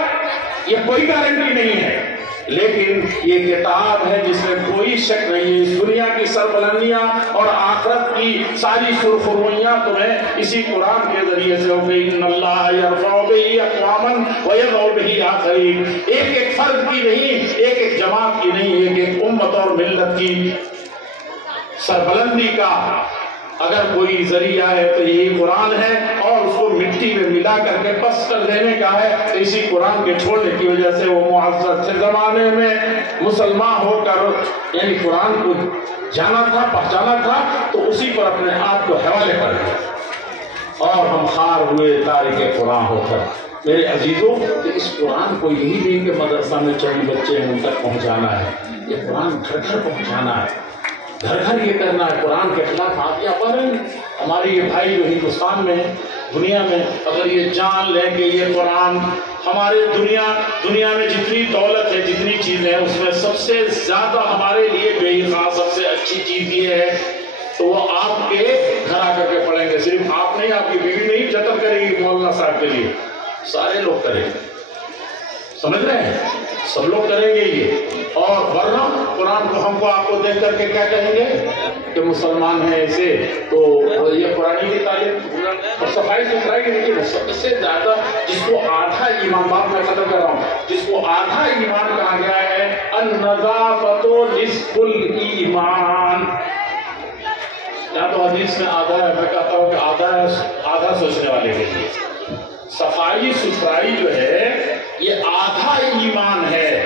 یہ کوئی گارنٹی نہیں ہے، لیکن یہ کتاب ہے جس میں کوئی شک نہیں ہے۔ اس دنیا کی سربلندیاں اور آخرت کی ساری سرخرویاں تمہیں اسی قرآن کے ذریعے سے ہوگی۔ ان اللہ یرفع بہ اقواما ویضع بہ آخرین، ایک ایک فرد کی نہیں، ایک ایک جماعت کی نہیں، ایک ایک امت اور ملت کی سربلندی کا اگر کوئی ذریعہ ہے تو یہی قرآن ہے، اور اس کو مٹی میں ملا کر کے پس کر دینے کا ہے۔ تو اسی قرآن کے چھوڑنے کی وجہ سے وہ معزز سے زمانے میں مسلمان ہو کر، یعنی قرآن کو جانا تھا، پہچانا تھا، تو اسی پر اپنے آپ کو حوالے کر دیا، اور ہم خار ہوئے تارک قرآن ہو کر۔ میرے عزیزوں، اس قرآن کو یہی نہیں کہ مدرسہ میں چند بچے ہیں ان تک پہنچانا ہے، یہ قرآن گھر گھر پہنچانا ہے، گھر گھر یہ کرنا ہے۔ قرآن کے خلاف آتیہ پڑھ رہے ہیں ہمارے یہ بھائی جو ہندوستان میں ہیں، دنیا میں، اگر یہ جان لیں کہ یہ قرآن ہمارے دنیا میں جتنی دولت ہے، جتنی چیزیں ہیں، اس میں سب سے زیادہ ہمارے لیے بے خاص سب سے اچھی چیز یہ ہے، تو وہ آپ کے گھر آ کر کے پڑھیں گے۔ صرف آپ نہیں، آپ کی بیوی نہیں جتن کرے گی مولانا صاحب کے لیے، سارے لوگ کریں گے، سمجھ رہے ہیں؟ سب لوگ کریں گے یہ۔ اور ورنہ قرآن کو ہم کو آپ کو دیکھ کر کے کیا کہیں گے کہ مسلمان ہیں ایسے، تو یہ قرآن کی تعلیم اور صفائی ستھرائی کی سب سے زیادہ جس کو آدھا ایمان، بات میں ختم کر رہا ہوں، جس کو آدھا ایمان کہا گیا ہے، النظافت نصف الایمان۔ یا تو حدیث میں آدھا ہے، میں کہتا ہوں کہ آدھا ہے، آدھا سوچنے والے کے لیے صفائی ستھرائی جو ہے یہ آدھا ایمان ہے۔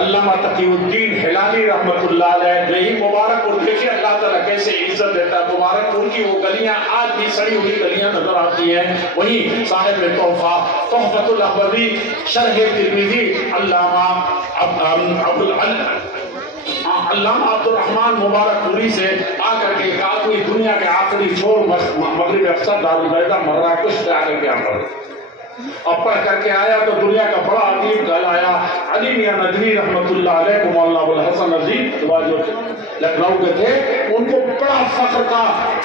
علامہ تقی الدین ہلالی رحمۃ اللہ علیہ جو ہی مبارک پور، دیکھیے اللہ تعالیٰ کیسے عزت دیتا ہے، مبارک پور کی وہ گلیاں آج بھی سڑی ہوئی گلیاں نظر آتی ہیں۔ وہیں صاحب تحفہ تحفۃ الاحوذی شرح ترمذی علامہ عبد الرحمن مبارک پوری سے آ کر کے ایک آدمی دنیا کے آخری چھوڑ مغرب اقصی دارالبیضا مراکش سے آ کر کے اور پڑھ کر کے آیا تو دنیا کا بڑا عظیم گل آیا علی میاں ندوی رحمۃ اللہ علیہ کو، مولانا ابو الحسن عزیز جو لکھنؤ کے تھے، ان کو بڑا فخر تھا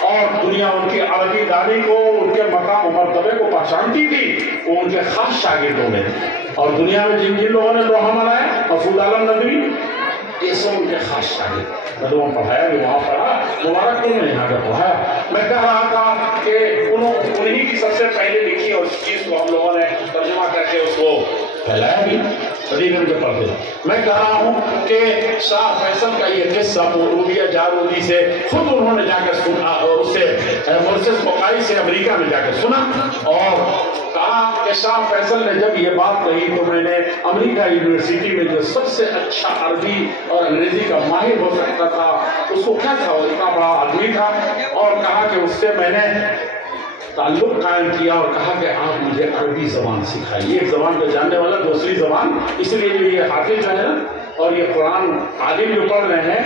اور دنیا ان کی عربی دانی کو، ان کے مقام و مرتبے کو پہچانتی تھی، وہ ان کے خاص شاگردوں میں تھے۔ اور دنیا میں جن جن لوگوں نے لوہا منایا، مسعود عالم ندوی، یہ سب ان کے خاص شاگرد، میں تو وہاں پڑھایا بھی، وہاں پڑھا مبارک پور میں یہاں کا پڑھایا۔ میں کہہ رہا تھا کہ انہی کی سب سے پہلے لکھی اور اس چیز کو ہم لوگوں نے ترجمہ کر کے اس کو پھیلایا بھی، بڑی گھر کے پڑھتے۔ میں کہہ رہا ہوں کہ شاہ فیصل کا یہ قصہ روبیہ جارودی سے خود انہوں نے جا کے سنا، اس سے مرسس بقائی سے امریکہ میں جا کے سنا اور کہا کہ شاہ فیصل نے جب یہ بات کہی تو میں نے امریکہ یونیورسٹی میں جو سب سے اچھا عربی اور انگریزی کا ماہر ہو سکتا تھا، اس کو کیا تھا، وہ اتنا بڑا آدمی تھا، اور کہا کہ اس سے میں نے تعلق قائم کیا اور کہا کہ آپ مجھے عربی زبان سکھائیے، ایک زبان کو جاننے والا دوسری زبان، اس لیے یہ حافظ جو ہے نا اور یہ قرآن عالم جو پڑھ رہے ہیں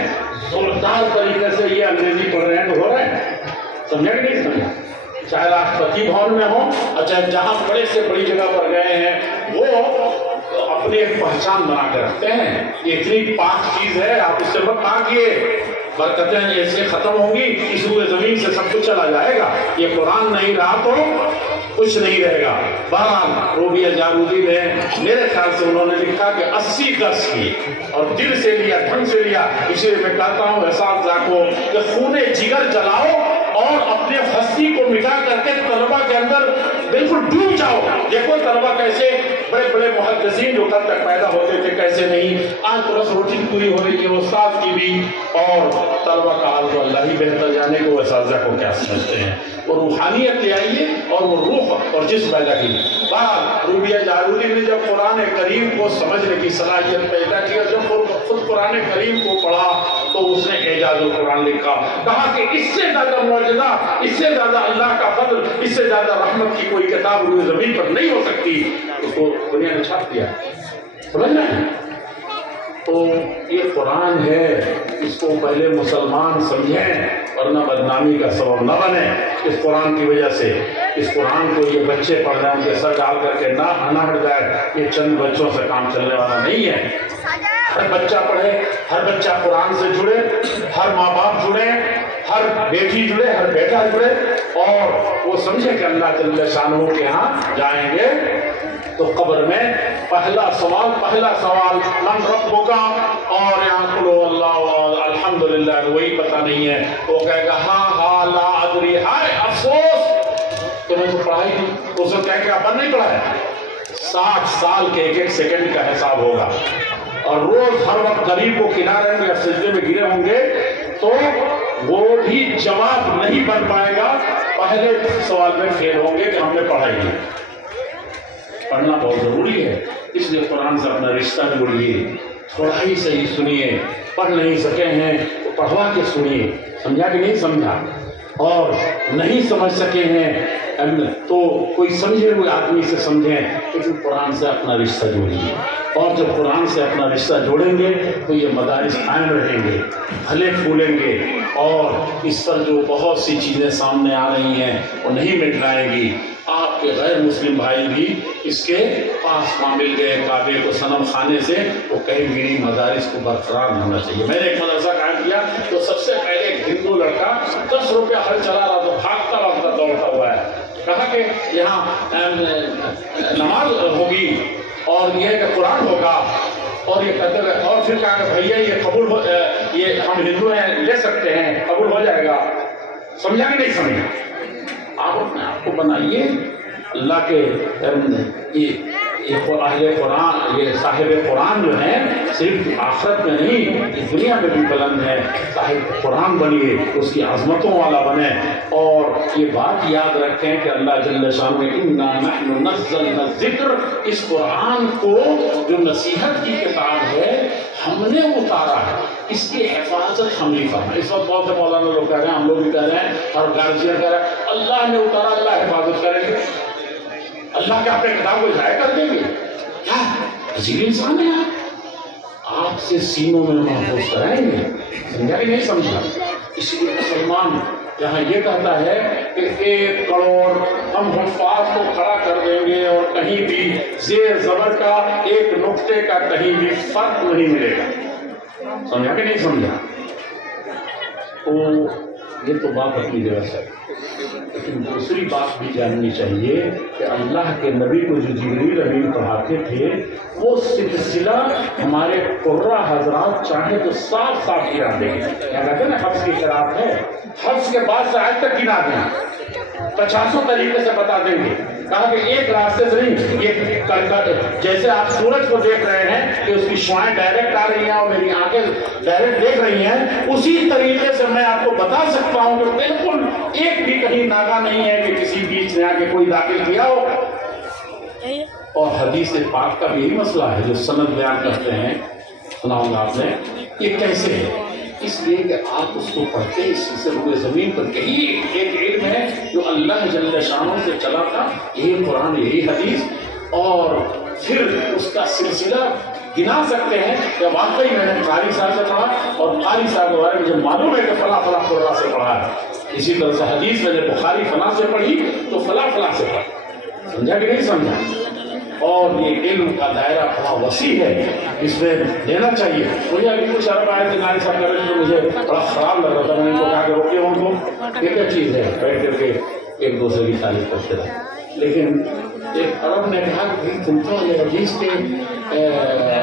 زوردار طریقے سے یہ انگریزی پڑھ رہے ہیں تو ہو رہے ہیں، سمجھا کہ نہیں سمجھا؟ چاہے راشٹرپتی بھون میں ہوں اور چاہے جہاں بڑے سے بڑی جگہ پر گئے ہیں، وہ اپنی ایک پہچان بنا کے رکھتے ہیں۔ یہ اتنی پاک چیز ہے، آپ اس سے مت مانگیے، برکتیں ایسے ختم ہوں گی، اس روئے زمین سے سب کچھ چلا جائے گا، یہ قرآن نہیں رہا تو کچھ نہیں رہے گا۔ بہرحال روبیہ جارودی نے میرے خیال سے انہوں نے لکھا کہ 80 درس کی اور دل سے لیا، ڈھنگ سے لیا، اسی لیے میں کہتا ہوں اساتذہ کو کہ خون جگر جلاؤ اور اپنے ہستی کو مٹا کر کے طلبہ کے اندر بالکل ڈوب جاؤ۔ دیکھو طلبہ کیسے بڑے بڑے محدثین جو کل تک پیدا ہوتے تھے کیسے نہیں، آج تو بس روٹین پوری ہو رہی ہے استاد کی بھی، اور طلبہ کا حال تو اللہ ہی بہتر جانے کو اساتذہ کو کیا سمجھتے ہیں۔ وہ روحانیت لے آئیے اور وہ روح اور جسم پیدا کی۔ بہرحال روبیہ جارودی نے جب قرآن کریم کو سمجھنے کی صلاحیت پیدا کی اور جب خود قرآن کریم کو پڑھا تو اس نے اعجاز القرآن لکھا، کہا کہ اس سے زیادہ معجزہ، اس سے زیادہ اللہ کا فضل، اس سے زیادہ رحمت کی کوئی کتاب روئے زمین پر نہیں ہو سکتی۔ اس کو دنیا نے چھاپ دیا، سمجھ رہے ہیں؟ تو یہ قرآن ہے، اس کو پہلے مسلمان سمجھیں ورنہ بدنامی کا سبب نہ بنے۔ اس قرآن کی وجہ سے اس قرآن کو یہ بچے پڑھ رہے ہیں ان کے سر ڈال کر کے نہ ہٹ جائے، یہ چند بچوں سے کام چلنے والا نہیں ہے۔ ہر بچہ پڑھے، ہر بچہ قرآن سے جڑے، ہر ماں باپ جڑے، ہر بیٹی جڑے، ہر بیٹا جڑے، اور وہ سمجھے کہ اللہ جل شانہ کے ہاں جائیں گے تو قبر میں پہلا سوال من ربک، اور یہاں کلو اللہ الحمدللہ وہی پتہ نہیں ہے، وہ کہے گا ہاں لا ادری، ہائے افسوس تمہیں تو پڑھائی نہیں، اس کو کہے کہ آپ نہیں پڑھایا۔ 60 سال کے ایک سیکنڈ کا حساب ہوگا، اور روز ہر وقت غریب کو کنارے میں یا سجدے میں گرے ہوں گے تو وہ بھی جواب نہیں بن پائے گا، پہلے سوال میں فیل ہوں گے کہ ہم نے پڑھائی نہیں۔ پڑھنا بہت ضروری ہے، اس لیے قرآن سے اپنا رشتہ جوڑیے، تھوڑا ہی صحیح سنیے، پڑھ نہیں سکے ہیں تو پڑھوا کے سنیے، سمجھا کہ نہیں سمجھا، اور نہیں سمجھ سکے ہیں تو کوئی سمجھے ہوئے آدمی سے سمجھیں، لیکن قرآن سے اپنا رشتہ جوڑیے، اور جب قرآن سے اپنا رشتہ جوڑیں گے تو یہ مدارس قائم رہیں گے، پھلے پھولیں گے، اور اس پر جو بہت سی چیزیں سامنے آ رہی ہیں وہ نہیں مٹ جائیں گی۔ آپ کے غیر مسلم بھائی بھی اس کے پاس وہاں مل گئے کعبے کو صنم خانے سے، وہ کہیں گے نہیں، مدارس کو برقرار ہونا چاہیے۔ میں نے ایک مدرسہ قائم کیا تو سب سے پہلے ایک ہندو لڑکا 10 روپیہ ہر چلا رہا تو بھاگتا دوڑتا ہوا ہے، کہا کہ یہاں نماز ہوگی اور یہ کہ قرآن ہوگا، اور یہ کہتے ہیں، اور پھر کہا کہ بھیا یہ قبول ہو، یہ ہم ہندو ہیں لے سکتے ہیں، قبول ہو جائے گا۔ سمجھا کہ نہیں سمجھا؟ آپ اپنے آپ کو بنائیے اللہ کے اہل قرآن، یہ صاحب قرآن جو ہیں صرف آخرت میں نہیں اس دنیا میں بھی بلند ہے. صاحب قرآن بنیے، اس کی عظمتوں والا بنے. اور یہ بات یاد رکھیں کہ اللہ جل شانہ نے اِنَّا نَحْنُ نَزَّلْنَا الذِّكْرَ، اس قرآن کو جو نصیحت کی کتاب ہے ہم نے اتارا ہے، اس کی حفاظت ہم نہیں فرمائے. اس وقت بہت سے مولانا لوگ کہہ رہے ہیں، ہم لوگ بھی کہہ رہے ہیں اور گارجین کہہ رہے ہیں اللہ نے اتارا، اللہ حفاظت کریں گے. اللہ کے اپنے کتاب کو ضائع کر دیں گے کیا؟ عجیب انسان ہے آپ سے سینوں میں محفوظ کرائیں گے. سمجھا کہ نہیں سمجھا؟ اس لیے مسلمان جہاں یہ کہتا ہے کہ 1 کروڑ ہم حفاظ کو کھڑا کر دیں گے اور کہیں بھی زیر زبر کا ایک نقطے کا کہیں بھی فرق نہیں ملے گا. سمجھا کہ نہیں سمجھا؟ تو یہ تو بات اپنی جگہ سے، لیکن دوسری بات بھی جاننی چاہیے کہ اللہ کے نبی کو جو جبریل امین پڑھاتے تھے وہ سلسلہ ہمارے قرہ حضرات چاہے تو صاف صاف گرا دیں گے. کیا کہتے ہیں نا حفظ کی قرات ہے، حفظ کے بعد سے آج تک گنا دیں، 50 طریقے سے بتا دیں گے. کہا کہ ایک راستے سے نہیں، یہ جیسے آپ سورج کو دیکھ رہے ہیں کہ اس کی شعائیں ڈائریکٹ آ رہی ہیں اور میری آنکھیں ڈائریکٹ دیکھ رہی ہیں، اسی طریقے سے میں آپ کو بتا سکتا ہوں کہ بالکل ایک بھی کہیں ناگا نہیں ہے کہ کسی بیچ میں آ کے کوئی داخل کیا ہو. اور حدیث پاک کا بھی یہی مسئلہ ہے جو سند بیان کرتے ہیں، سنا ہوگا آپ نے. یہ کیسے ہے؟ اس لیے کہ آپ اس کو پڑھتے اس سے روئے زمین پر یہی ایک علم ہے جو اللہ جل شانہ سے چلا تھا، یہی قرآن یہی حدیث. اور پھر اس کا سلسلہ گنا سکتے ہیں کہ واقعی میں نے قاری صاحب سے پڑھا اور قاری صاحب کے بارے میں مجھے معلوم ہے کہ فلاں فلاں قرآن سے پڑھا ہے. اسی طرح سے حدیث میں نے بخاری فلاں سے پڑھی تو فلاں فلاں سے پڑھا. سمجھا کہ نہیں سمجھا؟ اور یہ علم کا دائرہ بڑا وسیع ہے، اس میں دینا چاہیے. مجھے ابھی کچھ عرب آئے تھے ناری صاحب کر رہے تھے، مجھے بڑا خراب لگ رہا تھا. میں نے کو کہا کہ روکیے ان کو، یہ کیا چیز ہے؟ بیٹھ کر کے ایک دوسرے کی تعریف کرتے رہے. لیکن ایک عرب نے کہا کہ تم تو یہ حدیث کے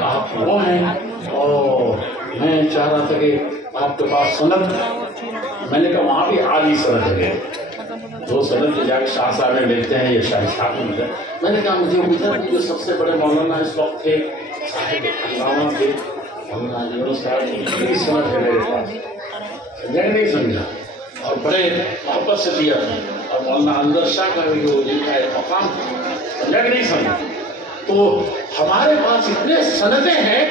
آپ وہ ہیں اور میں چاہ رہا تھا کہ آپ کے پاس سند. میں نے کہا وہاں بھی عالی سند ہے، وہ سند کے جا کے شاہ صاحب میں ملتے ہیں یا شاہ صاحب میں ملتے ہیں. میں نے کہا مجھے ادھر جو سب سے بڑے مولانا اس وقت تھے صاحب علامہ تھے مولانا یونس صاحب، یہ سند ہے میرے پاس. سمجھا کہ نہیں سمجھا؟ اور بڑے محبت سے دیا. اور مولانا انور شاہ کا بھی جو لکھا ہے مقام، سمجھا کہ نہیں سمجھا؟ تو ہمارے پاس اتنے سندیں ہیں،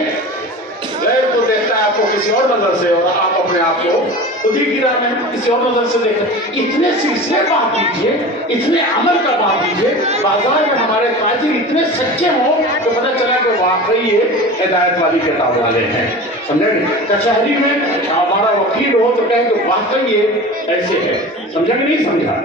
غیر کو دیکھتا ہے آپ کو کسی اور نظر سے اور آپ اپنے آپ کو خود ہی گرا میں کسی اور نظر سے دیکھیں. اتنے سلسلے بات دیجیے، اتنے عمل کا بات دیجیے، بازار میں ہمارے تاجر اتنے سچے ہوں تو پتہ چلا کہ واقعی یہ ہدایت والی کتاب والے ہیں. سمجھا کہ کچہری میں ہمارا وکیل ہو تو کہیں کہ واقعی یہ ایسے ہے. سمجھا کہ نہیں سمجھا؟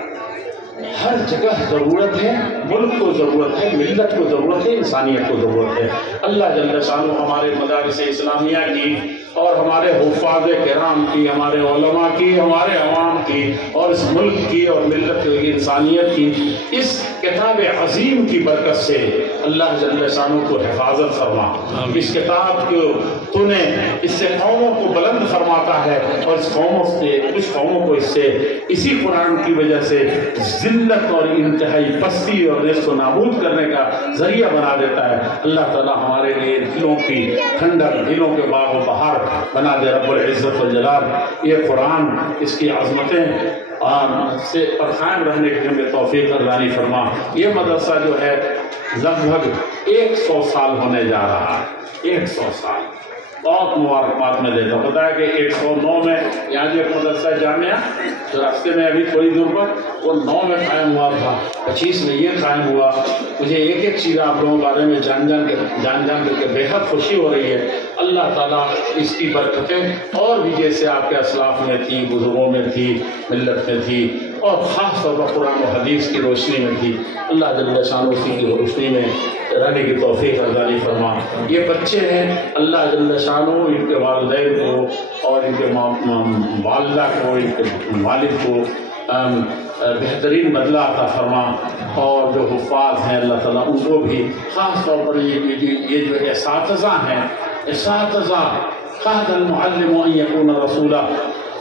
ہر جگہ ضرورت ہے، ملک کو ضرورت ہے، ملت کو ضرورت ہے، انسانیت کو ضرورت ہے. اللہ جل شانہ ہمارے مدارس اسلامیہ کی اور ہمارے حفاظ کرام کی، ہمارے علماء کی، ہمارے عوام کی اور اس ملک کی اور ملت کی انسانیت کی اس کتاب عظیم کی برکت سے اللہ جل شانہ کو حفاظت فرما. اس کتاب کو تو نے اس سے قوموں کو بلند فرماتا ہے اور اس قوموں سے کچھ قوموں کو اس سے اسی قرآن کی وجہ سے ذلت اور انتہائی پستی اور رزق کو نابود کرنے کا ذریعہ بنا دیتا ہے. اللہ تعالیٰ ہمارے لیے دلوں کی ٹھنڈک، دلوں کے باغ و بہار بنا دے رب العزت والجلال. یہ قرآن اس کی عظمتیں سے پر قائم رہنے کی ہمیں توفیق عطا فرما. یہ مدرسہ جو ہے لگ بھگ 100 سال ہونے جا رہا ہے. 100 سال بہت مبارکباد میں دیتا ہوں. پتا ہے کہ 109 میں یہاں جو ایک مدرسہ جامعہ جو راستے میں ابھی تھوڑی دور پر وہ 9 میں قائم ہوا تھا، 25 میں یہ قائم ہوا. مجھے ایک ایک چیز آپ لوگوں کے بارے میں جان کر کے بے حد خوشی ہو رہی ہے. اللہ تعالیٰ اس کی برکتیں اور بھی جیسے آپ کے اسلاف میں تھی، بزرگوں میں تھی، ملت میں تھی اور خاص طور پر قرآن و حدیث کی روشنی میں تھی، اللہ جل شانہ اسی کی روشنی میں رہنے کی توفیق عطا فرما. یہ بچے ہیں، اللہ جل شانہ ان کے والدین کو اور ان کے والدہ کو، ان کے والد کو بہترین بدلہ عطا فرما. اور جو حفاظ ہیں اللہ تعالیٰ ان کو بھی خاص طور پر یہ جو اساتذہ ہیں، اساتذہ قاد المعلم ان یکون رسولا،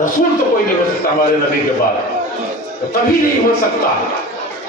رسول تو کوئی نہیں ہو سکتا ہمارے نبی کے بعد، کبھی نہیں ہو سکتا.